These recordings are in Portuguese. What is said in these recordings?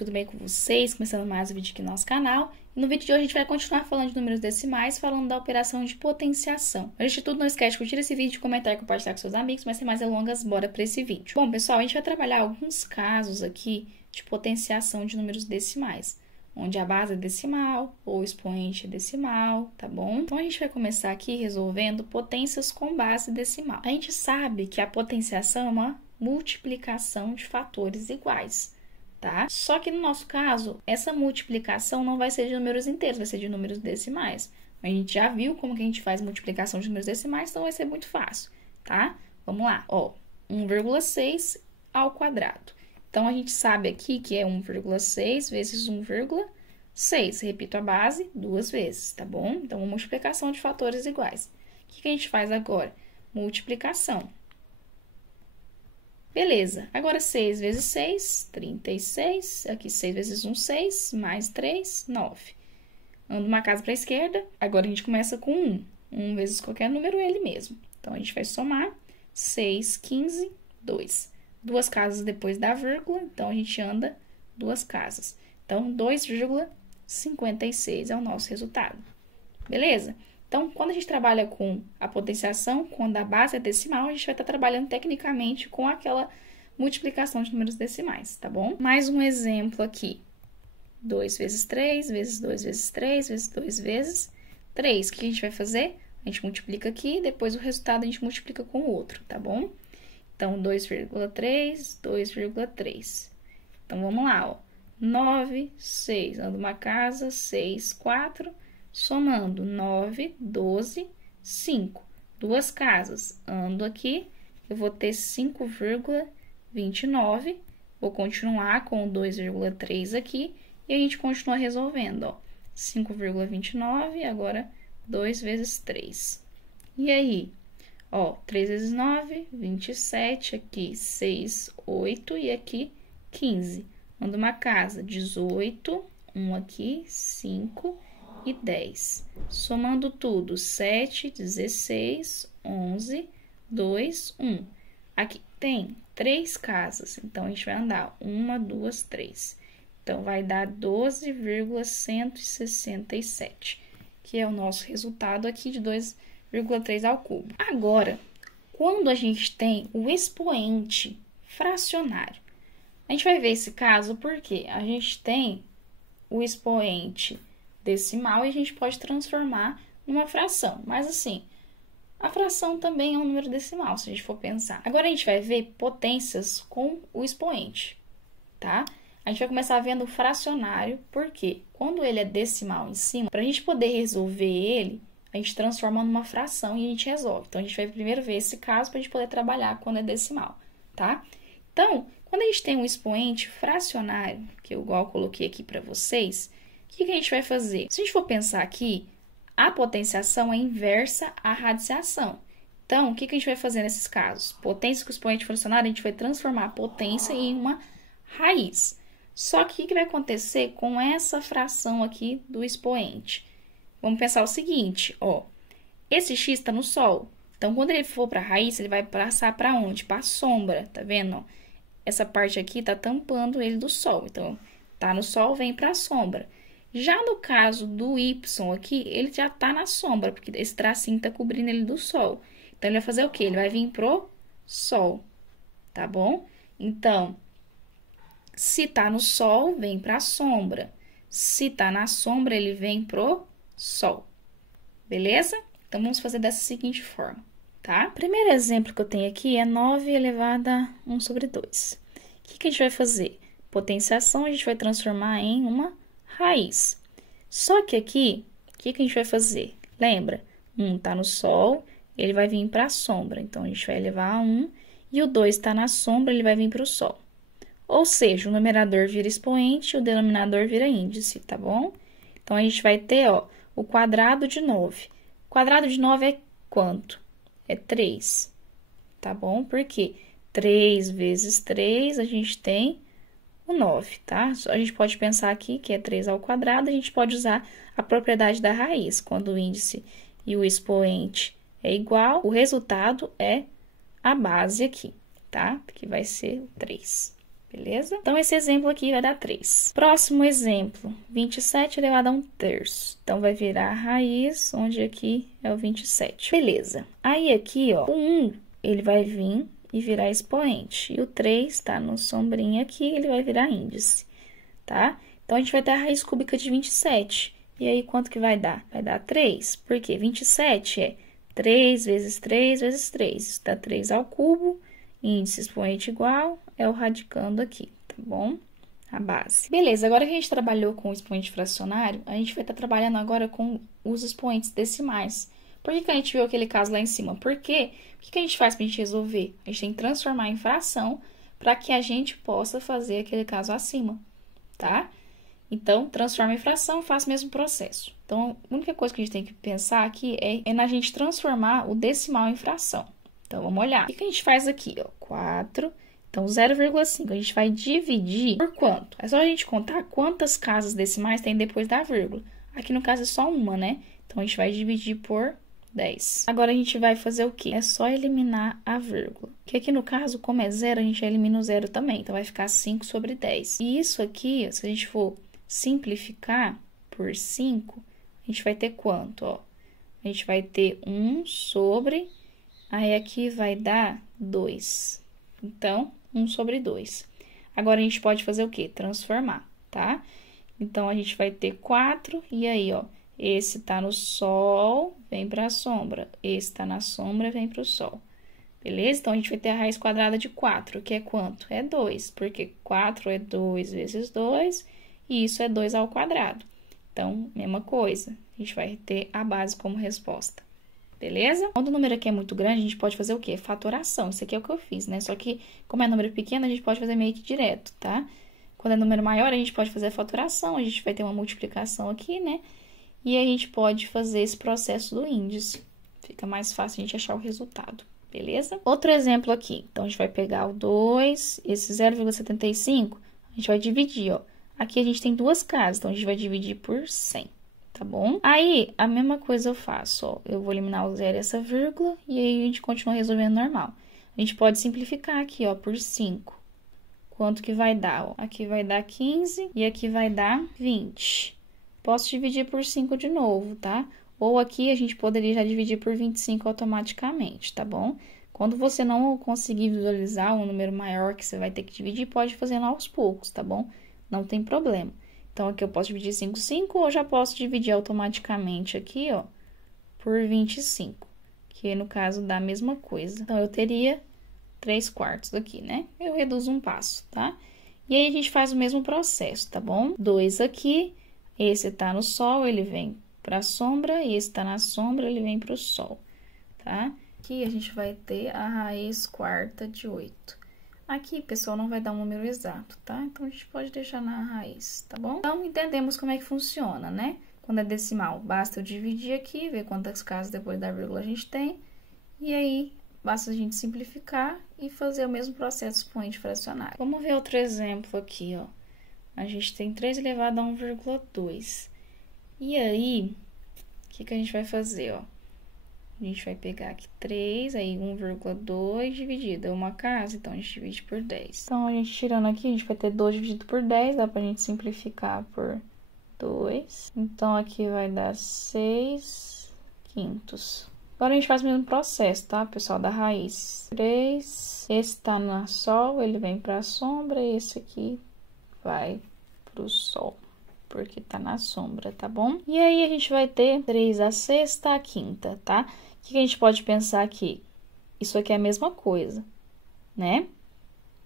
tudo bem com vocês? Começando mais um vídeo aqui no nosso canal. E no vídeo de hoje a gente vai continuar falando de números decimais, falando da operação de potenciação. Antes de tudo, não esquece de curtir esse vídeo, comentar e compartilhar com seus amigos, mas sem mais delongas, bora para esse vídeo. Bom, pessoal, a gente vai trabalhar alguns casos aqui de potenciação de números decimais, onde a base é decimal ou o expoente é decimal, tá bom? Então, a gente vai começar aqui resolvendo potências com base decimal. A gente sabe que a potenciação é uma multiplicação de fatores iguais, tá? Só que no nosso caso, essa multiplicação não vai ser de números inteiros, vai ser de números decimais. A gente já viu como que a gente faz multiplicação de números decimais, então vai ser muito fácil, tá? Vamos lá, ó, 1,6 ao quadrado. Então, a gente sabe aqui que é 1,6 vezes 1,6. Repito a base duas vezes, tá bom? Então, uma multiplicação de fatores iguais. O que a gente faz agora? Multiplicação. Beleza. Agora, 6 vezes 6, 36. Aqui, 6 vezes 1, 6. Mais 3, 9. Ando uma casa para a esquerda. Agora, a gente começa com 1. 1 vezes qualquer número, ele mesmo. Então, a gente vai somar 6, 15, 2. Duas casas depois da vírgula, então, a gente anda duas casas. Então, 2,56 é o nosso resultado. Beleza? Então, quando a gente trabalha com a potenciação, quando a base é decimal, a gente vai estar trabalhando tecnicamente com aquela multiplicação de números decimais, tá bom? Mais um exemplo aqui. 2 vezes 3, vezes 2 vezes 3, vezes 2 vezes 3. O que a gente vai fazer? A gente multiplica aqui, depois o resultado a gente multiplica com o outro, tá bom? Então, 2,3, 2,3. Então, vamos lá, ó. 9, 6. Ando uma casa, 6, 4. Somando 9, 12, 5. Duas casas. Ando aqui, eu vou ter 5,29. Vou continuar com 2,3 aqui. E a gente continua resolvendo, ó. 5,29, agora 2 vezes 3. E aí? Ó, 3 vezes 9, 27, aqui 6, 8 e aqui 15. Ando uma casa, 18, 1 aqui, 5 e 10. Somando tudo, 7, 16, 11, 2, 1. Aqui tem 3 casas, então a gente vai andar 1, 2, 3. Então, vai dar 12,167, que é o nosso resultado aqui de 2,3 ao cubo. Agora, quando a gente tem o expoente fracionário, a gente vai ver esse caso porque a gente tem o expoente decimal e a gente pode transformar numa fração. Mas, assim, a fração também é um número decimal, se a gente for pensar. Agora, a gente vai ver potências com o expoente, tá? A gente vai começar vendo o fracionário, porque quando ele é decimal em cima, para a gente poder resolver ele, a gente transforma numa fração e a gente resolve. Então, a gente vai primeiro ver esse caso para a gente poder trabalhar quando é decimal, tá? Então, quando a gente tem um expoente fracionário, que eu igual coloquei aqui para vocês, o que a gente vai fazer? Se a gente for pensar aqui, a potenciação é inversa à radiciação. Então, o que a gente vai fazer nesses casos? Potência com expoente fracionário, a gente vai transformar a potência em uma raiz. Só que o que vai acontecer com essa fração aqui do expoente? Vamos pensar o seguinte, ó. Esse x está no sol. Então, quando ele for para a raiz, ele vai passar para onde? Para a sombra, tá vendo? Ó? Essa parte aqui está tampando ele do sol. Então, tá no sol, vem para a sombra. Já no caso do y aqui, ele já tá na sombra, porque esse tracinho está cobrindo ele do sol. Então, ele vai fazer o quê? Ele vai vir pro sol, tá bom? Então, se tá no sol, vem para a sombra. Se tá na sombra, ele vem pro sol. Beleza? Então, vamos fazer dessa seguinte forma, tá? O primeiro exemplo que eu tenho aqui é 9 elevado a 1 sobre 2. O que a gente vai fazer? Potenciação, a gente vai transformar em uma raiz. Só que aqui, o que a gente vai fazer? Lembra? 1 tá no sol, ele vai vir para a sombra. Então, a gente vai elevar a 1. E o 2 tá na sombra, ele vai vir para o sol. Ou seja, o numerador vira expoente e o denominador vira índice, tá bom? Então, a gente vai ter, ó, o quadrado de 9. O quadrado de 9 é quanto? É 3, tá bom? Porque 3 vezes 3, a gente tem o 9, tá? A gente pode pensar aqui que é 3 ao quadrado, a gente pode usar a propriedade da raiz. Quando o índice e o expoente é igual, o resultado é a base aqui, tá? Que vai ser 3. Beleza? Então, esse exemplo aqui vai dar 3. Próximo exemplo, 27 elevado a 1/3. Então, vai virar a raiz, onde aqui é o 27. Beleza. Aí, aqui, ó, o 1, ele vai vir e virar expoente. E o 3 tá no sombrinha aqui, ele vai virar índice, tá? Então, a gente vai ter a raiz cúbica de 27. E aí, quanto que vai dar? Vai dar 3. Por quê? 27 é 3 vezes 3 vezes 3. Isso dá 3 ao cubo. Índice expoente igual é o radicando aqui, tá bom? A base. Beleza, agora que a gente trabalhou com o expoente fracionário, a gente vai estar trabalhando agora com os expoentes decimais. Por que a gente viu aquele caso lá em cima? Porque o que a gente faz para a gente resolver? A gente tem que transformar em fração para que a gente possa fazer aquele caso acima, tá? Então, transforma em fração, faça o mesmo processo. Então, a única coisa que a gente tem que pensar aqui é na gente transformar o decimal em fração. Então, vamos olhar. O que a gente faz aqui, ó? 4. Então, 0,5. A gente vai dividir por quanto? É só a gente contar quantas casas decimais tem depois da vírgula. Aqui, no caso, é só uma, né? Então, a gente vai dividir por 10. Agora, a gente vai fazer o quê? É só eliminar a vírgula. Que aqui, no caso, como é 0, a gente elimina o 0 também. Então, vai ficar 5 sobre 10. E isso aqui, se a gente for simplificar por 5, a gente vai ter quanto, ó? A gente vai ter 1 sobre... Aí, aqui vai dar 2. Então, 1 sobre 2. Agora, a gente pode fazer o quê? Transformar, tá? Então, a gente vai ter 4. E aí, ó, esse tá no sol, vem pra sombra. Esse tá na sombra, vem pro sol. Beleza? Então, a gente vai ter a raiz quadrada de 4, que é quanto? É 2, porque 4 é 2 vezes 2, e isso é 2 ao quadrado. Então, mesma coisa. A gente vai ter a base como resposta. Beleza? Quando o número aqui é muito grande, a gente pode fazer o quê? Fatoração. Isso aqui é o que eu fiz, né? Só que, como é número pequeno, a gente pode fazer meio que direto, tá? Quando é número maior, a gente pode fazer a fatoração, a gente vai ter uma multiplicação aqui, né? E a gente pode fazer esse processo do índice. Fica mais fácil a gente achar o resultado, beleza? Outro exemplo aqui. Então, a gente vai pegar o 2, esse 0,75, a gente vai dividir, ó. Aqui a gente tem duas casas, então a gente vai dividir por 100. Tá bom? Aí, a mesma coisa eu faço, ó. Eu vou eliminar o 0 e essa vírgula, e aí a gente continua resolvendo normal. A gente pode simplificar aqui, ó, por 5. Quanto que vai dar, ó? Aqui vai dar 15 e aqui vai dar 20. Posso dividir por 5 de novo, tá? Ou aqui a gente poderia já dividir por 25 automaticamente, tá bom? Quando você não conseguir visualizar um número maior que você vai ter que dividir, pode fazendo aos poucos, tá bom? Não tem problema. Então, aqui eu posso dividir 5 ou já posso dividir automaticamente aqui, ó, por 25, que no caso dá a mesma coisa. Então, eu teria 3/4 aqui, né? Eu reduzo um passo, tá? E aí, a gente faz o mesmo processo, tá bom? 2 aqui, esse tá no sol, ele vem pra sombra, e esse tá na sombra, ele vem pro sol, tá? Aqui, a gente vai ter a raiz quarta de 8. Aqui, pessoal, não vai dar um número exato, tá? Então, a gente pode deixar na raiz, tá bom? Então, entendemos como é que funciona, né? Quando é decimal, basta eu dividir aqui, ver quantas casas depois da vírgula a gente tem. E aí, basta a gente simplificar e fazer o mesmo processo expoente fracionário. Vamos ver outro exemplo aqui, ó. A gente tem 3 elevado a 1,2. E aí, o que a gente vai fazer, ó? A gente vai pegar aqui 3, aí 1,2 dividido é uma casa, então a gente divide por 10. Então, a gente tirando aqui, a gente vai ter 2 dividido por 10, dá pra gente simplificar por 2. Então, aqui vai dar 6/5. Agora, a gente faz o mesmo processo, tá, pessoal, da raiz. 3, esse tá na sol, ele vem pra sombra, e esse aqui vai pro sol, porque tá na sombra, tá bom? E aí, a gente vai ter 3/6 a quinta, tá? O que a gente pode pensar aqui? Isso aqui é a mesma coisa, né?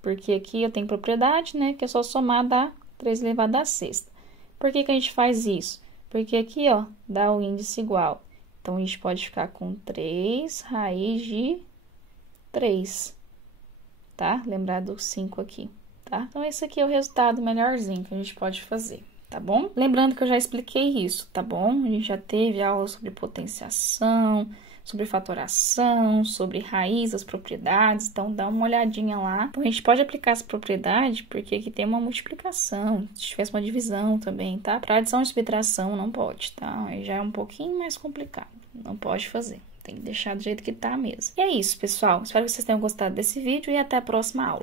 Porque aqui eu tenho propriedade, né? Que é só somar dá 3 elevado a sexta. Por que a gente faz isso? Porque aqui, ó, dá o índice igual. Então, a gente pode ficar com 3 raiz de 3, tá? Lembrar do 5 aqui, tá? Então, esse aqui é o resultado melhorzinho que a gente pode fazer. Tá bom? Lembrando que eu já expliquei isso, tá bom? A gente já teve aula sobre potenciação, sobre fatoração, sobre raiz, as propriedades, então dá uma olhadinha lá. Então, a gente pode aplicar essa propriedade porque aqui tem uma multiplicação, se tivesse uma divisão também, tá? Para adição e subtração não pode, tá? Aí já é um pouquinho mais complicado, não pode fazer, tem que deixar do jeito que tá mesmo. E é isso, pessoal. Espero que vocês tenham gostado desse vídeo e até a próxima aula.